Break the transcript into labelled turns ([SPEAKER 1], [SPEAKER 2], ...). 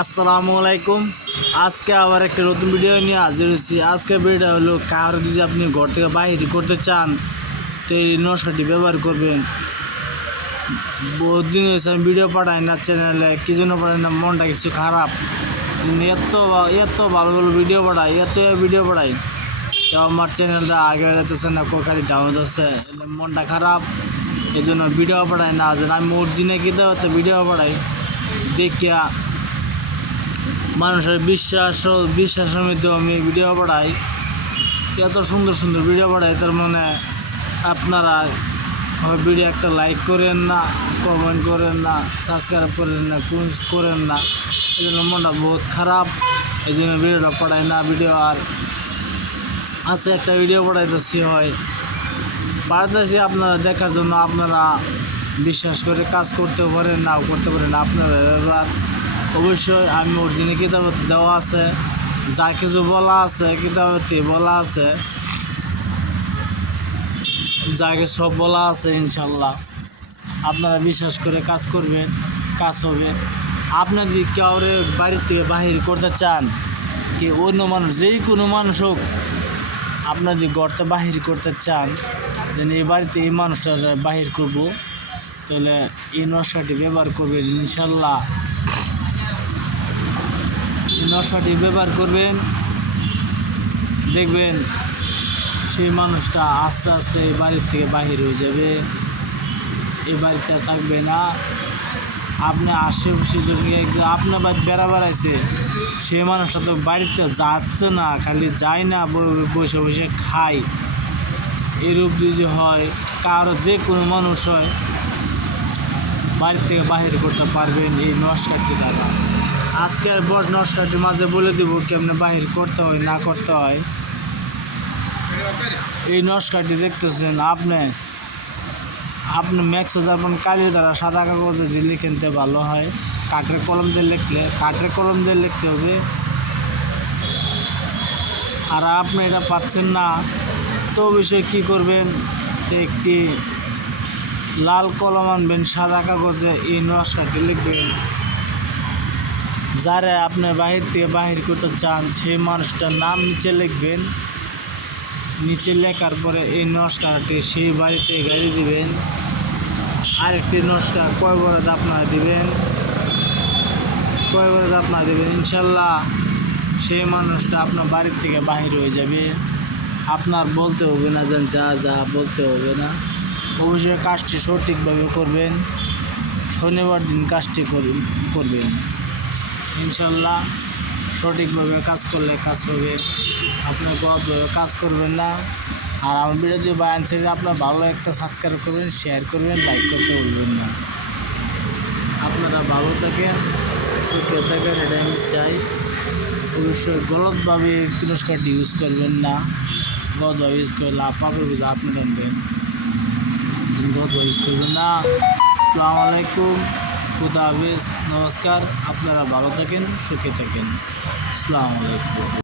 [SPEAKER 1] আসসালামু আলাইকুম। আজকে আবার একটা নতুন ভিডিও নিয়ে হাজির হয়েছি। আজকে ভিডিও হলো কারও যদি আপনি ঘর থেকে বাইরে করতে চান, তো এই নশাটি ব্যবহার করবেন। বহুত দিন হয়েছে আমি ভিডিও পাঠাই না চ্যানেলে কি জন্য পাঠাই না, মনটা কিছু খারাপ। এত এত ভালো ভালো ভিডিও পাঠাই, এত ভিডিও পাঠাই। তো আমার চ্যানেলটা আগে যাচ্ছে না, কোকারি ডাউন আছে এলে মনটা খারাপ। এই জন্য ভিডিও পাঠাই না আমি অরিজিনে কী দেওয়া ভিডিও পাঠাই। দেখিয়া মানুষের বিশ্বাস বিশ্বাসের মধ্যে আমি ভিডিও পাঠাই এত সুন্দর সুন্দর ভিডিও পাঠাই তার মানে আপনারা ভিডিও একটা লাইক করেন না কমেন্ট করেন না সাবস্ক্রাইব করেন না কুইজ করেন না। এই জন্য মনটা বহুত খারাপ, এই জন্য ভিডিওটা পাঠাই না ভিডিও আর আছে একটা ভিডিও পাঠাইতেছি হয়। পাঠাইতেছি আপনারা দেখার জন্য আপনারা বিশ্বাস করে কাজ করতে পারেন, নাও করতে পারেন, আপনারা এবার অবশ্যই আমি অরিজিনাল কিতাবতে দেওয়া আছে, যা কিছু বলা আছে, কিতাবতে বলা আছে যাকে সব বলা আছে ইনশাল্লাহ। আপনারা বিশ্বাস করে কাজ করবেন কাজ হবে। আপনার যদি কাউরে বাড়ি থেকে বাহির করতে চান, কি অন্য মানুষ যেই কোনো মানুষ হোক, আপনার যদি গর্তে বাহির করতে চান, যেন এই বাড়িতে এই মানুষটার বাহির করব, তাহলে এই নকশাটি ব্যবহার করবেন ইনশাল্লাহ। এই নকশাটি ব্যবহার করবেন। দেখবেন সেই মানুষটা আস্তে আস্তে এই বাড়ির থেকে বাহির হয়ে যাবে। এই বাড়িতে থাকবে না। আপনি আশেপাশে আপনার বাড়ি বেড়া বেড়াইছে, সেই মানুষটা তো বাড়িতে যাচ্ছে না, খালি যায় না বসে বসে খায়। এরূপ যদি হয়, কারও যে কোনো মানুষ হয় বাড়ি থেকে বাহির করতে পারবেন এই নস্কারটি দ্বারা। আজকের বস নস্কারটির মাঝে বলে দিব কেমনে বাহির করতে হয়, না করতে হয়। এই নস্কারটি দেখতেছেন, আপনি আপনি ম্যাক্স যারপন কালি দ্বারা সাদা কাগজে দিয়ে লিখেন তো ভালো হয়। কাঠের কলম দিয়ে লিখলে, কাঠের কলম দিয়ে লিখতে হবে। আর আপনি এটা পাচ্ছেন না, তো অবশ্যই কী করবেন? একটি লাল কলম আনবেন, সাদা কাগজে এই নস্কারটি লিখবেন। যারা আপনি বাহির থেকে বাহির করতে চান, সেই মানুষটার নাম নিচে লিখবেন। নিচে লেখার পরে এই নমস্কারটি সেই বাড়িতে গাড়ি দিবেন। আরেকটি নমস্কার, কয় বরাদ আপনারা দিবেন? কয় বরাদ আপনারা দিবেন? ইনশাল্লাহ সেই মানুষটা আপনার বাড়ির থেকে বাহির হয়ে যাবে। আপনার বলতে হবে না যেন যা যা বলতে হবে না। অবশ্যই কাজটি সঠিকভাবে করবেন। শনিবার দিন কাজটি করি- করবেন। ইনশাল্লাহ সঠিকভাবে কাজ করলে কাজ হবে। আপনি গলতভাবে কাজ করবেন না। আর আমার ভিডিও বায়ান ছেড়ে আপনার ভালো একটা সাবস্ক্রাইব করবেন শেয়ার করবেন লাইক করতে বলবেন না। আপনারা ভালো থাকেন সুখে থাকেন এটা আমি চাই। অবশ্যই গলতভাবে পুরস্কারটি ইউজ করবেন না। গলতভাবে ইউজ করে লাভ পাবে বুঝে আপনি জানবেন। গলতভাবে ইউজ করবেন না। আসসালামু আলাইকুম। খুদা হাফিজ। নমস্কার আপনারা ভালো থাকেন সুখে থাকেন। আসসালামু আলাইকুম।